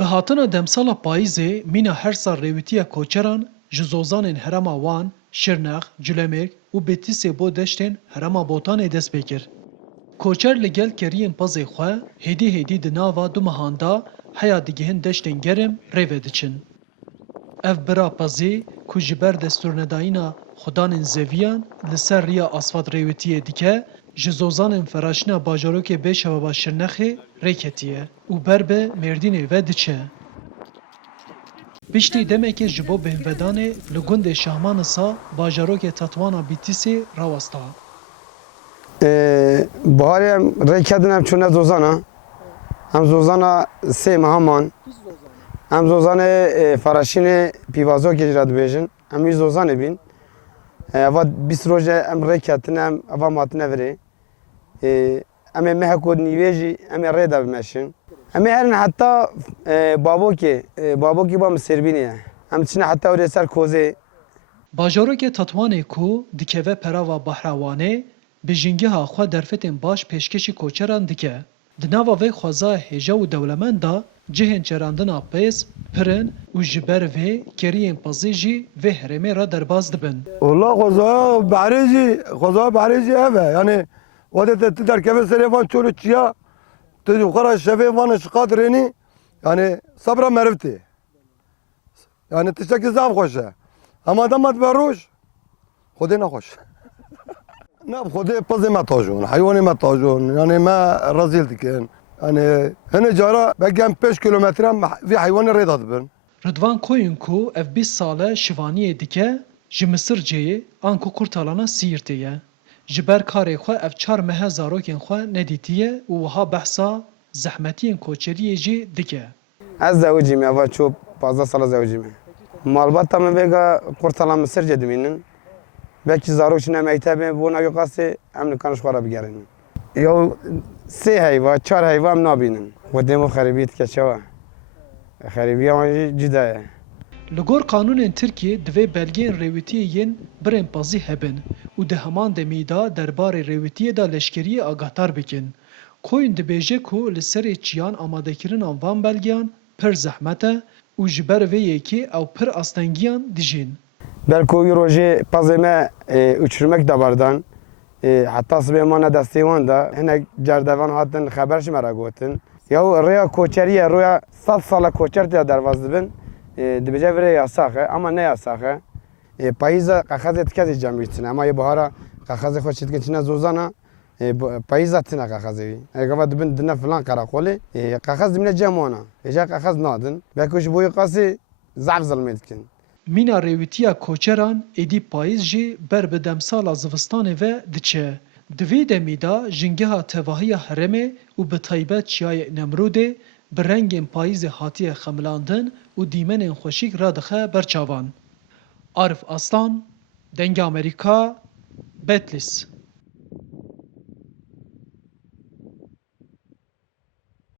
Bi hatina demsala payîzê mîna her sal rêwîtiya koçeran ji zozanên Herêma Wan, Şirnex, Culemêrg û Bitîsê bo deştên Herêma Botanê dest pê kir. Koçer li gel keriyên pazê xwe hêdî hêdî di nava du mehan da heya digihin deştên germ rêve diçin. Ev bira pazê ku ji ber destûrnedayîna xudanên zeviyan li ser rêya asfalt rêwîtiyê dike, ji zozanên feraşina bajarokê Bêşeva Şirnexê rêketiye û ber bi Mêrdînê ve diçe. Piştî demekê ji bo bêhvedanê li gundê Şahmanisa bajarokê Tetwana Bitîsê rawesta. Baharê em rêkedin em çûne zozana. Em zozana sê mehaman. Em zozanê feraşînê pîvazokê jî re dibêjin. Em wî zozanê bîn. Eva 20 rojê em rêketin em eva matine virê. Em ê meheko nîvê jî em ê rê de bimeşin. Em ê herin heta babokê ba Misêrbînê ye. Em diçine heta wêrê ser kozê. Bajarokê Tetwanê ku dikeve perava Behrawanê, bi jîngeha xwe derfetên baş pêşkêşî koçeran dike. Di nava vê xwezaya hêja û dewlemend da cihên çerandina pêz, pirin û ji ber vê keriyên pazê jî vê herêmê re derbas dibin. والله خدا بحریجی اوه یعنی وقتی تی درکبه سری وان چولو چیا تو خورا شوی وان شقات رینی یعنی صبر مرفتی یعنی تشکی زاف خوشه اما دمت بروش خودی نخوش نه خودی پزی ما تاجون حیوانی ما تاجون یعنی ما رزیل دیکن یعنی هنه جارا بگم 5 کیلومتر وی حیوانی ریدا دبن Rıdvan Koyun ku ev 20 sale şivaniyê dike, ji Misirceyê an ku kurtalana Siirtê ye. Ji ber karê xwe ev çar mehe zarokên xwe nedîtiye û wiha behsa zehmetiyên koçeriyê jî dike. Ez zewicîm eva çû 15 sala zewicîm. Malbata min vêga Kurtalan Misircê dimînin. Belkî zarok çûne mektebê bo navê qasê em nikan ji xwe re bigerînin. Yo sê heyva, çar heyva em nabînin. Xwedê min xeribî dike çawa. Xeribiya wan jî cida ye. Li gor kanûnên Tirkiye divê belgeyên rêwîtiyê yên birên pazî hebin û di heman demî da derbarê rêwîtiyê da leşkeriyê agahdar bikin. Koyun dibêje ku li serê çiyan amadekirinan van belgeyan pir zehmet e û ji ber vê yekê ew pir astengiyan dijîn. Belku wî rojê pazê me uçurmek de bardan. Heta sibê me ne destê wan da hinek cerdevan hatin xeber ji me re gotin. Ya rêya koçeriye roya 100 sala koçer tê derbas dibin. Dibêje virê yasak e ama ne yasak e. Payîza qexezê tikezê cem bîçine ama yê bihara qexezê xwe çî dike çîne zozana payîza tîne qexezê wî. Gava dibin dine filan qeraxolê qexez dimîne cem wana. Hêja qexez nadin. Belku ji bo yê qasî zaf zilmê dikin. Mîna rêwîtiya koçeran êdî payîz jî ber bi demsala zivistanê ve diçe. Di vê demî da jîngeha tevahiya herêmê û bi taybet çiyayê Nemrûdê bi rengên payîzê hatiye xemilandin û dîmenên xweşîk radixe berçavan. Arif Aslan, Dengê Amerîka, Betlis.